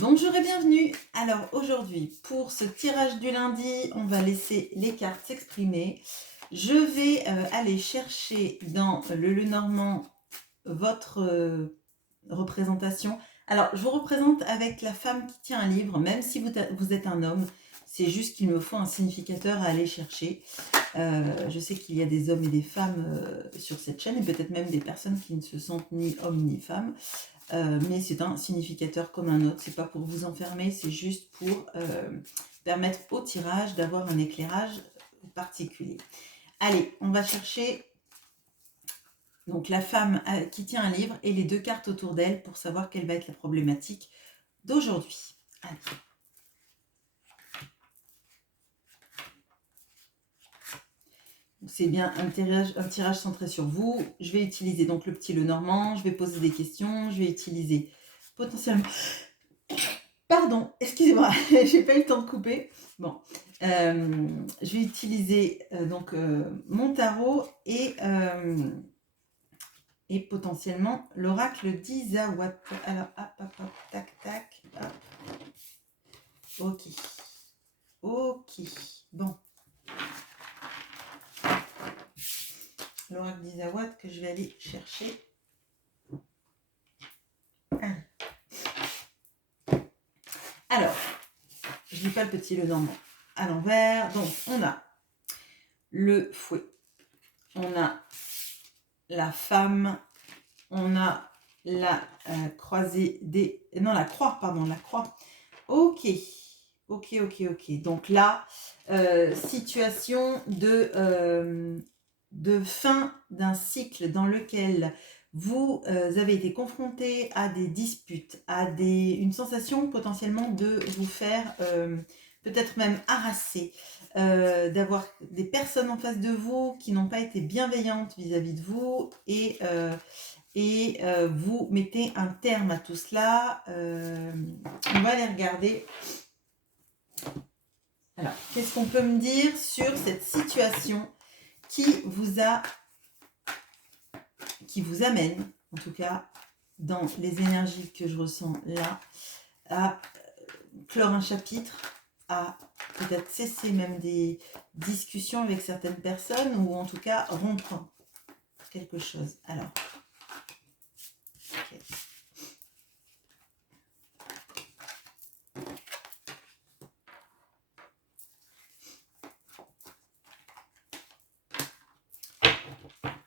Bonjour et bienvenue. Alors aujourd'hui, pour ce tirage du lundi, on va laisser les cartes s'exprimer. Je vais aller chercher dans le Lenormand votre représentation. Alors, je vous représente avec la femme qui tient un livre, même si vous êtes un homme. C'est juste qu'il me faut un significateur à aller chercher. Je sais qu'il y a des hommes et des femmes sur cette chaîne, et peut-être même des personnes qui ne se sentent ni hommes ni femmes. Mais c'est un significateur comme un autre. C'est pas pour vous enfermer, c'est juste pour permettre au tirage d'avoir un éclairage particulier. Allez, on va chercher donc la femme qui tient un livre et les deux cartes autour d'elle pour savoir quelle va être la problématique d'aujourd'hui. Allez. C'est bien un tirage centré sur vous. Je vais utiliser donc le petit Lenormand, je vais poser des questions, je vais utiliser potentiellement... Pardon, excusez-moi, j'ai pas eu le temps de couper. Bon, je vais utiliser donc mon tarot et potentiellement l'oracle d'Izawat. Alors, hop, tac, tac, hop. Ok, bon. L'oracle d'Izawat que je vais aller chercher. Alors, je ne lis pas le petit Lenormand à l'envers. Donc, on a le fouet. On a la femme. On a la croisée des... Non, la croix, pardon, la croix. Ok. Donc là, situation de fin d'un cycle dans lequel vous avez été confronté à des disputes, à une sensation potentiellement de vous faire peut-être même harasser, d'avoir des personnes en face de vous qui n'ont pas été bienveillantes vis-à-vis de vous et vous mettez un terme à tout cela. On va aller regarder. Alors, qu'est-ce qu'on peut me dire sur cette situation qui vous amène, en tout cas, dans les énergies que je ressens là, à clore un chapitre, à peut-être cesser même des discussions avec certaines personnes, ou en tout cas rompre quelque chose. Alors, okay.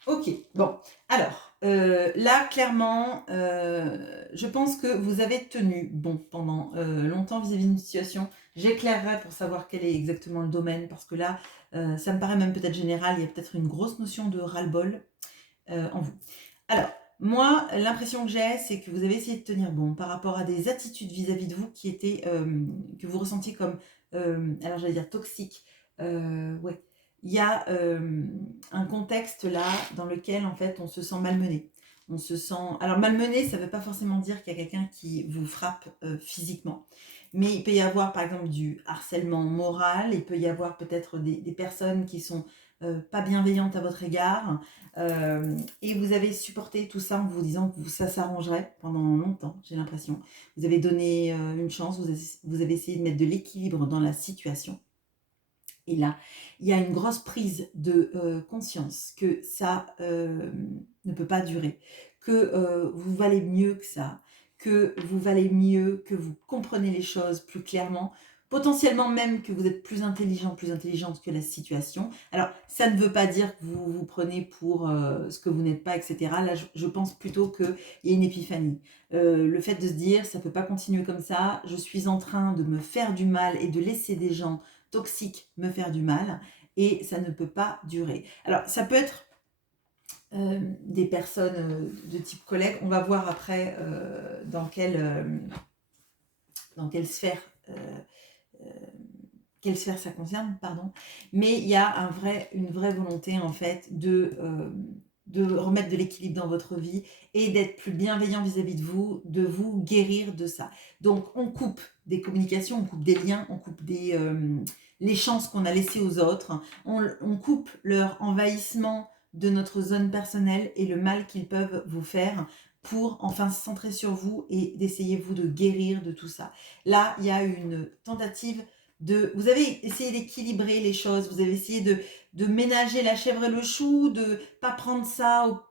Ok, bon, alors, là, clairement, je pense que vous avez tenu bon pendant longtemps vis-à-vis d'une situation. J'éclairerai pour savoir quel est exactement le domaine, parce que là, ça me paraît même peut-être général, il y a peut-être une grosse notion de ras-le-bol en vous. Alors, moi, l'impression que j'ai, c'est que vous avez essayé de tenir bon par rapport à des attitudes vis-à-vis de vous qui étaient, que vous ressentiez comme, alors j'allais dire toxiques, ouais. Il y a un contexte là dans lequel en fait on se sent malmené. On se sent... Alors malmené, ça ne veut pas forcément dire qu'il y a quelqu'un qui vous frappe physiquement. Mais il peut y avoir par exemple du harcèlement moral, il peut y avoir peut-être des personnes qui sont pas bienveillantes à votre égard. Et vous avez supporté tout ça en vous disant que ça s'arrangerait pendant longtemps, j'ai l'impression. Vous avez donné une chance, vous avez essayé de mettre de l'équilibre dans la situation. Et là, il y a une grosse prise de conscience que ça ne peut pas durer, que vous valez mieux que ça, que vous valez mieux, que vous comprenez les choses plus clairement, potentiellement même que vous êtes plus intelligent, plus intelligente que la situation. Alors, ça ne veut pas dire que vous vous prenez pour ce que vous n'êtes pas, etc. Là, je pense plutôt qu'il y a une épiphanie. Le fait de se dire, ça ne peut pas continuer comme ça, je suis en train de me faire du mal et de laisser des gens toxiques me faire du mal et ça ne peut pas durer. Alors, ça peut être des personnes de type collègue. On va voir après dans quelle sphère ça concerne, pardon. Mais il y a une vraie volonté en fait de remettre de l'équilibre dans votre vie et d'être plus bienveillant vis-à-vis de vous guérir de ça. Donc on coupe des communications, on coupe des liens, on coupe les chances qu'on a laissées aux autres, on coupe leur envahissement de notre zone personnelle et le mal qu'ils peuvent vous faire pour enfin se centrer sur vous et d'essayer vous de guérir de tout ça. Là, il y a une tentative de... Vous avez essayé d'équilibrer les choses, vous avez essayé de ménager la chèvre et le chou, de pas prendre ça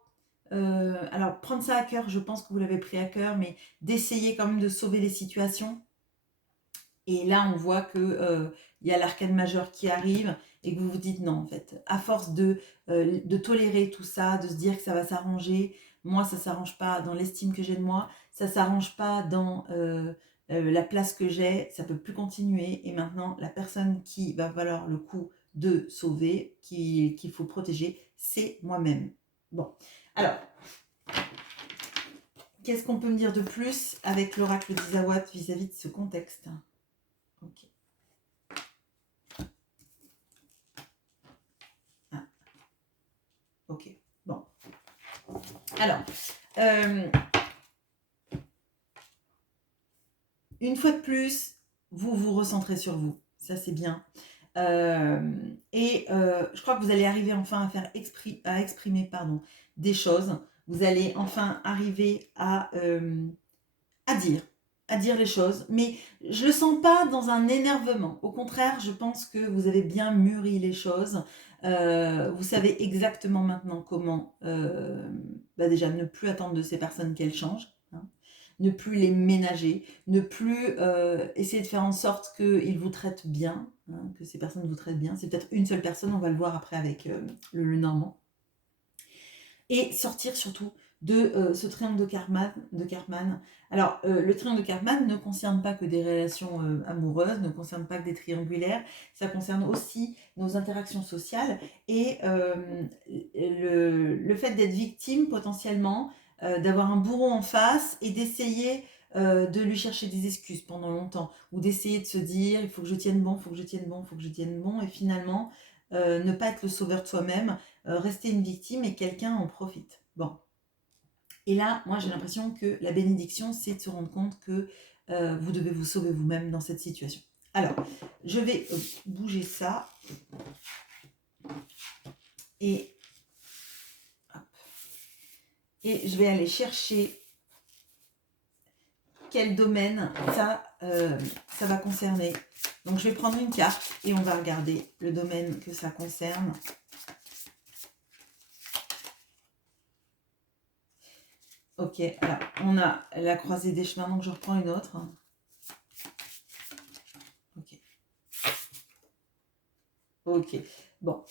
alors, prendre ça à cœur, je pense que vous l'avez pris à cœur, mais d'essayer quand même de sauver les situations. Et là, on voit que il y a l'arcane majeur qui arrive et que vous vous dites non, en fait. À force de tolérer tout ça, de se dire que ça va s'arranger, moi, ça ne s'arrange pas dans l'estime que j'ai de moi, ça ne s'arrange pas dans la place que j'ai, ça ne peut plus continuer. Et maintenant, la personne qui va valoir le coup de sauver, qu'il faut protéger, c'est moi-même. Bon, alors, qu'est-ce qu'on peut me dire de plus avec l'oracle d'Isawat vis-à-vis de ce contexte? Ok. Ah. Ok, bon. Alors, une fois de plus, vous vous recentrez sur vous. Ça, c'est bien. Je crois que vous allez arriver enfin à exprimer des choses. Vous allez enfin arriver à dire les choses, mais je le sens pas dans un énervement. Au contraire, je pense que vous avez bien mûri les choses. Vous savez exactement maintenant comment déjà ne plus attendre de ces personnes qu'elles changent, hein, ne plus les ménager, ne plus essayer de faire en sorte qu'ils vous traitent bien, hein, que ces personnes vous traitent bien. C'est peut-être une seule personne, on va le voir après avec le Normand. Et sortir surtout de ce triangle de Karpman. Alors, le triangle de Karpman ne concerne pas que des relations amoureuses, ne concerne pas que des triangulaires, ça concerne aussi nos interactions sociales et le fait d'être victime potentiellement, d'avoir un bourreau en face et d'essayer de lui chercher des excuses pendant longtemps, ou d'essayer de se dire, il faut que je tienne bon, il faut que je tienne bon, il faut que je tienne bon, et finalement, ne pas être le sauveur de soi-même, rester une victime et quelqu'un en profite. Bon. Et là, moi, j'ai l'impression que la bénédiction, c'est de se rendre compte que vous devez vous sauver vous-même dans cette situation. Alors, je vais bouger ça. Et, hop, et je vais aller chercher quel domaine ça va concerner. Donc, je vais prendre une carte et on va regarder le domaine que ça concerne. Ok, alors on a la croisée des chemins, donc je reprends une autre. Ok. Ok, bon.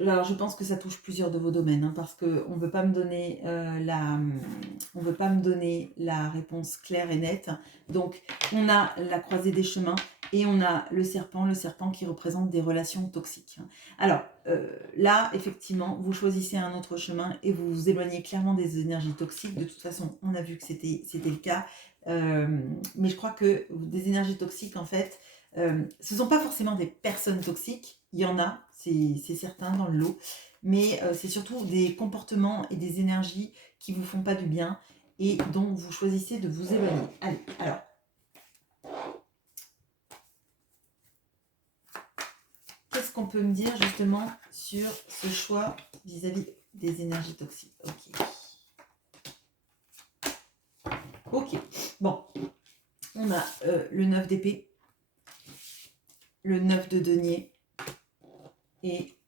Alors je pense que ça touche plusieurs de vos domaines, hein, parce qu'on ne veut pas me donner on veut pas me donner la réponse claire et nette. Donc on a la croisée des chemins et on a le serpent qui représente des relations toxiques. Alors là, effectivement, vous choisissez un autre chemin et vous vous éloignez clairement des énergies toxiques. De toute façon, on a vu que c'était le cas. Mais je crois que des énergies toxiques, en fait, ce ne sont pas forcément des personnes toxiques, il y en a, c'est certain dans le lot, mais c'est surtout des comportements et des énergies qui ne vous font pas du bien et dont vous choisissez de vous éloigner. Allez, alors. Qu'est-ce qu'on peut me dire justement sur ce choix vis-à-vis des énergies toxiques? Ok, bon, on a le 9 d'épée, le 9 de denier et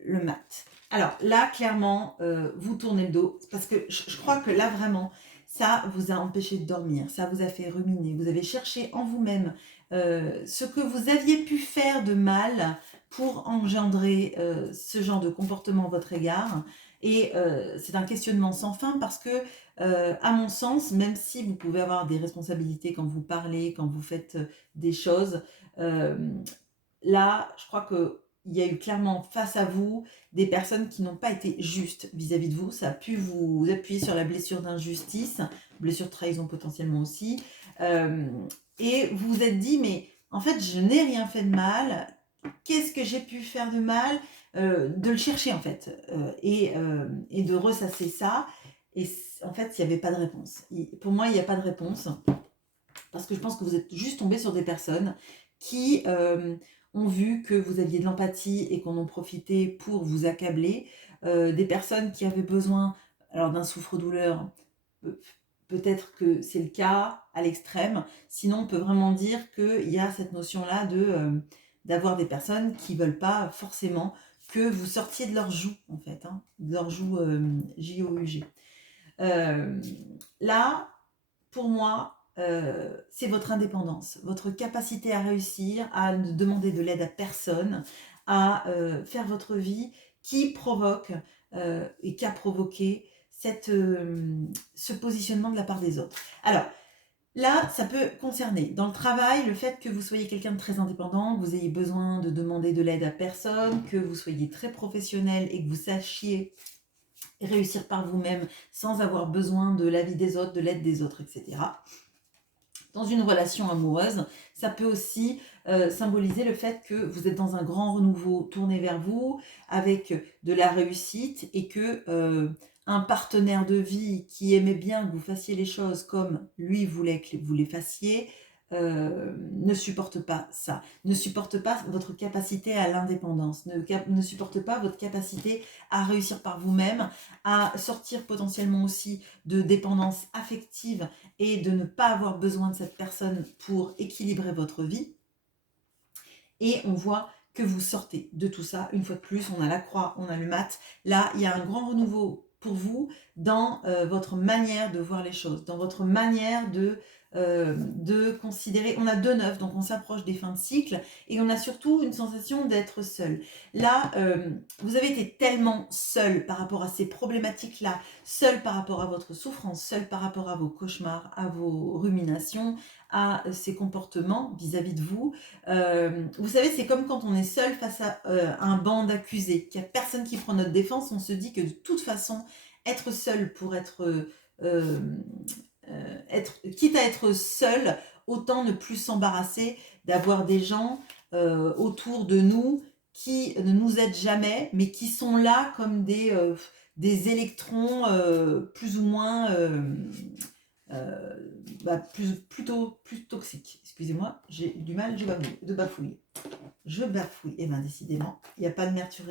le mat. Alors là, clairement, vous tournez le dos parce que je crois que là, vraiment, ça vous a empêché de dormir, ça vous a fait ruminer. Vous avez cherché en vous-même ce que vous aviez pu faire de mal pour engendrer ce genre de comportement à votre égard. Et c'est un questionnement sans fin parce que, à mon sens, même si vous pouvez avoir des responsabilités quand vous parlez, quand vous faites des choses, là, je crois que il y a eu clairement face à vous des personnes qui n'ont pas été justes vis-à-vis de vous. Ça a pu vous appuyer sur la blessure d'injustice, blessure de trahison potentiellement aussi. Et vous vous êtes dit, mais en fait, je n'ai rien fait de mal. Qu'est-ce que j'ai pu faire de mal? De le chercher en fait. Et de ressasser ça. Et en fait, il n'y avait pas de réponse. Pour moi, il n'y a pas de réponse. Parce que je pense que vous êtes juste tombé sur des personnes qui ont vu que vous aviez de l'empathie et qu'on en profitait pour vous accabler, des personnes qui avaient besoin Alors d'un souffre-douleur, peut-être que c'est le cas à l'extrême. Sinon, on peut vraiment dire qu'il y a cette notion-là d'avoir des personnes qui ne veulent pas forcément que vous sortiez de leur joug, en fait, hein, de leur joug J-O-U-G. Là, pour moi, c'est votre indépendance, votre capacité à réussir, à ne demander de l'aide à personne, à faire votre vie qui provoque et qui a provoqué ce positionnement de la part des autres. Alors, là, ça peut concerner dans le travail le fait que vous soyez quelqu'un de très indépendant, que vous ayez besoin de demander de l'aide à personne, que vous soyez très professionnel et que vous sachiez réussir par vous-même sans avoir besoin de l'avis des autres, de l'aide des autres, etc. Dans une relation amoureuse, ça peut aussi symboliser le fait que vous êtes dans un grand renouveau tourné vers vous, avec de la réussite, et que un partenaire de vie qui aimait bien que vous fassiez les choses comme lui voulait que vous les fassiez, ne supporte pas ça, ne supporte pas votre capacité à l'indépendance, ne supporte pas votre capacité à réussir par vous-même, à sortir potentiellement aussi de dépendance affective et de ne pas avoir besoin de cette personne pour équilibrer votre vie. Et on voit que vous sortez de tout ça. Une fois de plus, on a la croix, on a le mat. Là, il y a un grand renouveau pour vous dans votre manière de voir les choses, dans votre manière de considérer. On a 2 9, donc on s'approche des fins de cycle, et on a surtout une sensation d'être seul. Là, vous avez été tellement seul par rapport à ces problématiques-là, seul par rapport à votre souffrance, seul par rapport à vos cauchemars, à vos ruminations, à ces comportements vis-à-vis de vous. Vous savez, c'est comme quand on est seul face à un banc d'accusés, qu'il n'y a personne qui prend notre défense, on se dit que de toute façon, être seul pour quitte à être seul, autant ne plus s'embarrasser d'avoir des gens autour de nous qui ne nous aident jamais, mais qui sont là comme des électrons plus ou moins plus toxiques. Excusez-moi, j'ai du mal de bafouiller. Je bafouille. Et bien décidément, il n'y a pas de Mercure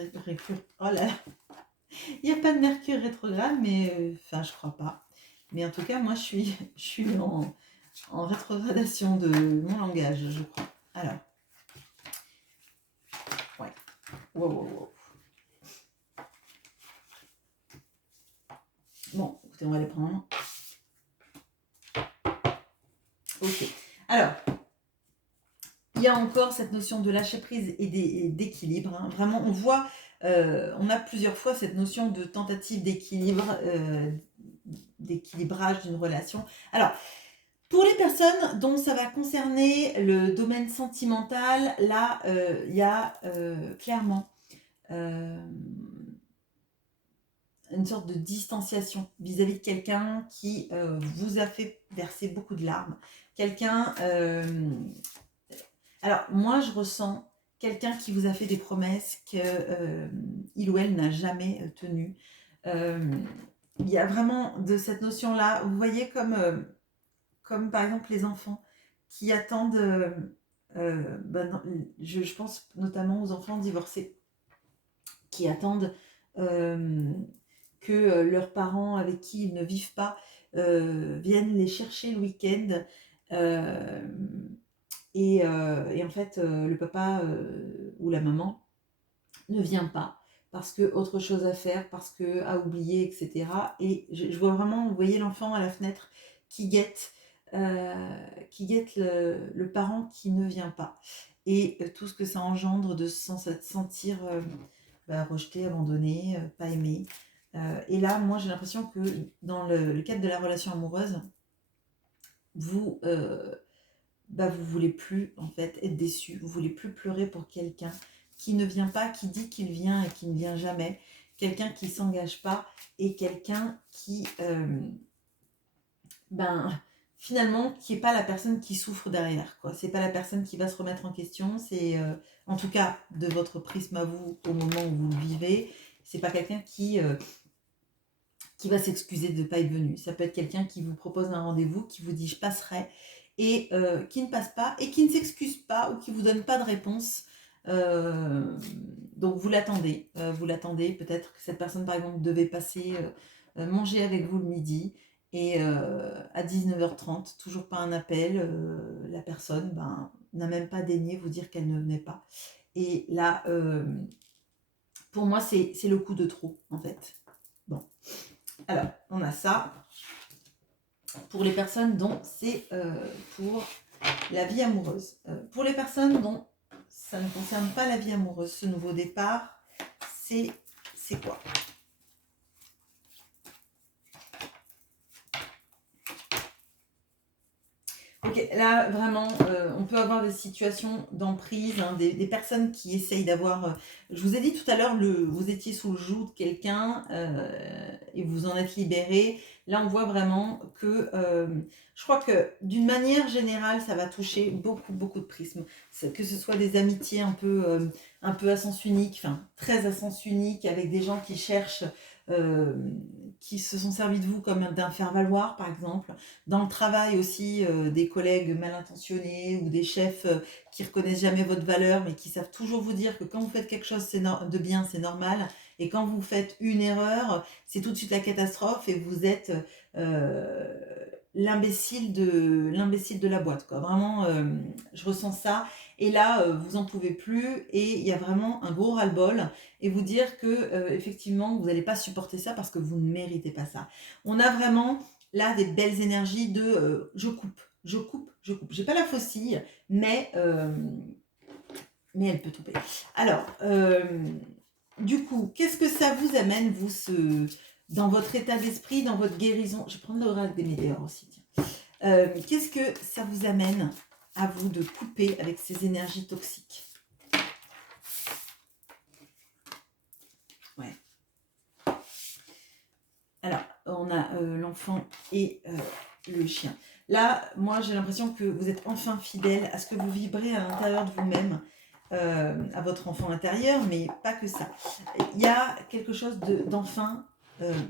oh là là. Il n'y a pas de Mercure rétrograde, mais enfin je crois pas. Mais en tout cas, moi je suis en rétrogradation de mon langage, je crois. Alors. Ouais. Wow. Bon, écoutez, on va les prendre. Ok. Alors, il y a encore cette notion de lâcher prise et d'équilibre. Hein. Vraiment, on voit, on a plusieurs fois cette notion de tentative d'équilibre, d'équilibrage d'une relation. Alors, pour les personnes dont ça va concerner le domaine sentimental, là, il y a clairement une sorte de distanciation vis-à-vis de quelqu'un qui vous a fait verser beaucoup de larmes. Quelqu'un... alors, moi, je ressens quelqu'un qui vous a fait des promesses qu'il ou elle n'a jamais tenues. Il y a vraiment de cette notion-là, vous voyez, comme par exemple les enfants qui attendent, je pense notamment aux enfants divorcés, qui attendent que leurs parents avec qui ils ne vivent pas viennent les chercher le week-end. Et en fait, le papa ou la maman ne vient pas parce que autre chose à faire, parce que à oublier, etc. Et je vois vraiment, vous voyez l'enfant à la fenêtre qui guette le parent qui ne vient pas. Et tout ce que ça engendre de se sentir rejeté, abandonné, pas aimé. Et là, moi, j'ai l'impression que dans le cadre de la relation amoureuse, vous voulez plus en fait être déçu, vous voulez plus pleurer pour quelqu'un qui ne vient pas, qui dit qu'il vient et qui ne vient jamais, quelqu'un qui s'engage pas et quelqu'un qui finalement qui est pas la personne qui souffre derrière, quoi. C'est pas la personne qui va se remettre en question, c'est en tout cas de votre prisme à vous au moment où vous le vivez, c'est pas quelqu'un qui va s'excuser de ne pas être venu. Ça peut être quelqu'un qui vous propose un rendez-vous, qui vous dit je passerai, et qui ne passe pas, et qui ne s'excuse pas, ou qui ne vous donne pas de réponse. Donc vous l'attendez, peut-être que cette personne par exemple devait passer manger avec vous le midi. Et à 19h30, toujours pas un appel, la personne n'a même pas daigné vous dire qu'elle ne venait pas. Et là, pour moi, c'est le coup de trop, en fait. Bon, alors, on a ça. Pour les personnes dont c'est pour la vie amoureuse. Pour les personnes dont ça ne concerne pas la vie amoureuse, ce nouveau départ, c'est quoi? Ok, là vraiment, on peut avoir des situations d'emprise, hein, des personnes qui essayent d'avoir... je vous ai dit tout à l'heure, vous étiez sous le joug de quelqu'un et vous en êtes libéré. Là, on voit vraiment que... je crois que d'une manière générale, ça va toucher beaucoup, beaucoup de prismes. Que ce soit des amitiés un peu à sens unique, enfin très à sens unique, avec des gens qui cherchent... qui se sont servis de vous comme d'un faire-valoir, par exemple. Dans le travail aussi, des collègues mal intentionnés ou des chefs qui reconnaissent jamais votre valeur, mais qui savent toujours vous dire que quand vous faites quelque chose de bien, c'est normal. Et quand vous faites une erreur, c'est tout de suite la catastrophe et vous êtes euh, l'imbécile de la boîte, quoi. Vraiment, je ressens ça. Et là, vous en pouvez plus et il y a vraiment un gros ras-le-bol et vous dire que effectivement, vous n'allez pas supporter ça parce que vous ne méritez pas ça. On a vraiment là des belles énergies de je coupe, je coupe, je coupe. J'ai pas la faucille, mais elle peut tomber. Alors, du coup, qu'est-ce que ça vous amène, vous, dans votre état d'esprit, dans votre guérison? Je vais prendre l'oracle des médias aussi, tiens. Qu'est-ce que ça vous amène à vous de couper avec ces énergies toxiques? Ouais. Alors, on a l'enfant et le chien. Là, moi, j'ai l'impression que vous êtes enfin fidèle à ce que vous vibrez à l'intérieur de vous-même, à votre enfant intérieur, mais pas que ça. Il y a quelque chose d'enfin,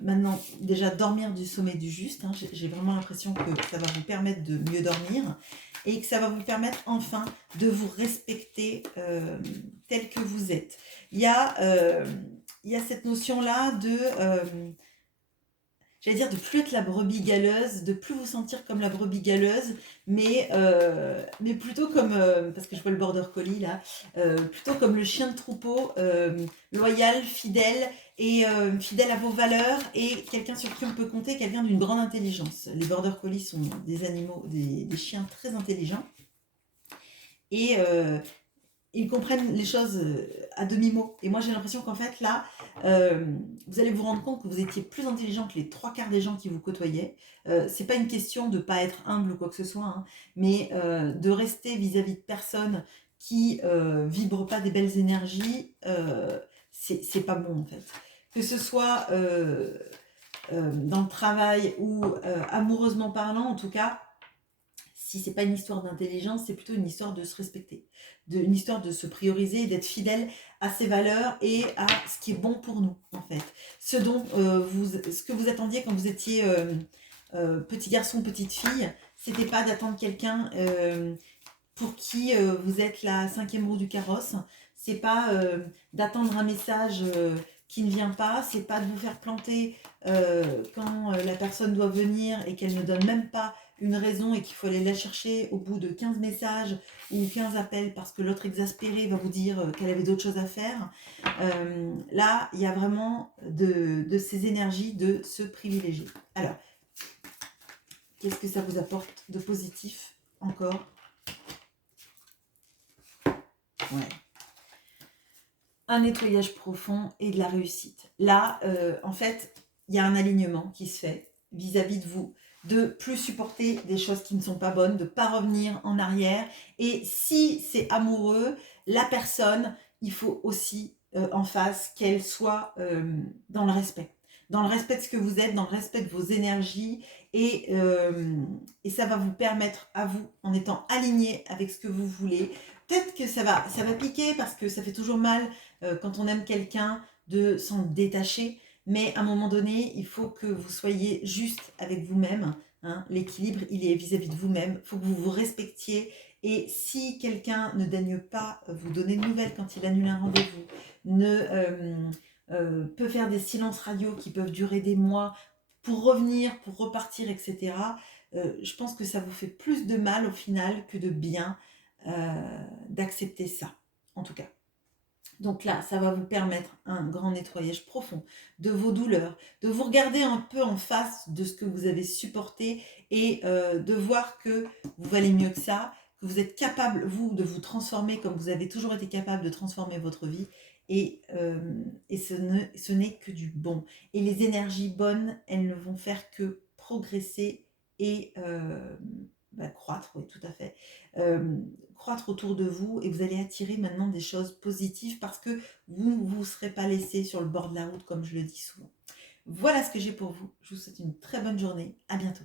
maintenant, déjà dormir du sommeil du juste. Hein, j'ai vraiment l'impression que ça va vous permettre de mieux dormir et que ça va vous permettre enfin de vous respecter tel que vous êtes. Il y a cette notion-là de... j'allais dire de plus être la brebis galeuse, de plus vous sentir comme la brebis galeuse, mais plutôt comme, parce que je vois le border collie là, plutôt comme le chien de troupeau, loyal, fidèle, et fidèle à vos valeurs, et quelqu'un sur qui on peut compter, quelqu'un d'une grande intelligence. Les border collies sont des animaux, des chiens très intelligents, et ils comprennent les choses à demi-mot. Et moi, j'ai l'impression qu'en fait, là, vous allez vous rendre compte que vous étiez plus intelligent que les 3/4 des gens qui vous côtoyaient. C'est pas une question de pas être humble ou quoi que ce soit, hein, mais de rester vis-à-vis de personnes qui vibrent pas des belles énergies, c'est pas bon, en fait. Que ce soit dans le travail ou amoureusement parlant, en tout cas, si c'est pas une histoire d'intelligence, c'est plutôt une histoire de se respecter, une histoire de se prioriser, d'être fidèle à ses valeurs et à ce qui est bon pour nous, en fait. Ce que vous attendiez quand vous étiez petit garçon, petite fille, c'était pas d'attendre quelqu'un pour qui vous êtes la 5e roue du carrosse. C'est pas d'attendre un message qui ne vient pas. C'est pas de vous faire planter quand la personne doit venir et qu'elle ne donne même pas une raison et qu'il faut aller la chercher au bout de 15 messages ou 15 appels parce que l'autre exaspéré va vous dire qu'elle avait d'autres choses à faire. Là, il y a vraiment de ces énergies de se privilégier. Alors, qu'est-ce que ça vous apporte de positif encore? Ouais. Un nettoyage profond et de la réussite. Là, en fait, il y a un alignement qui se fait vis-à-vis de vous, de plus supporter des choses qui ne sont pas bonnes, de ne pas revenir en arrière. Et si c'est amoureux, la personne, il faut aussi en face qu'elle soit dans le respect. Dans le respect de ce que vous êtes, dans le respect de vos énergies. Et ça va vous permettre à vous, en étant aligné avec ce que vous voulez, peut-être que ça va piquer parce que ça fait toujours mal quand on aime quelqu'un de s'en détacher, mais à un moment donné, il faut que vous soyez juste avec vous-même. Hein. L'équilibre, il est vis-à-vis de vous-même. Il faut que vous vous respectiez. Et si quelqu'un ne daigne pas vous donner de nouvelles quand il annule un rendez-vous, peut faire des silences radio qui peuvent durer des mois, pour revenir, pour repartir, etc. Je pense que ça vous fait plus de mal au final que de bien d'accepter ça, en tout cas. Donc là, ça va vous permettre un grand nettoyage profond de vos douleurs, de vous regarder un peu en face de ce que vous avez supporté et de voir que vous valez mieux que ça, que vous êtes capable, vous, de vous transformer comme vous avez toujours été capable de transformer votre vie. Et ce n'est que du bon. Et les énergies bonnes, elles ne vont faire que progresser et croître, oui, tout à fait. Euh, Croître autour de vous et vous allez attirer maintenant des choses positives parce que vous ne vous serez pas laissé sur le bord de la route comme je le dis souvent. Voilà ce que j'ai pour vous. Je vous souhaite une très bonne journée. À bientôt.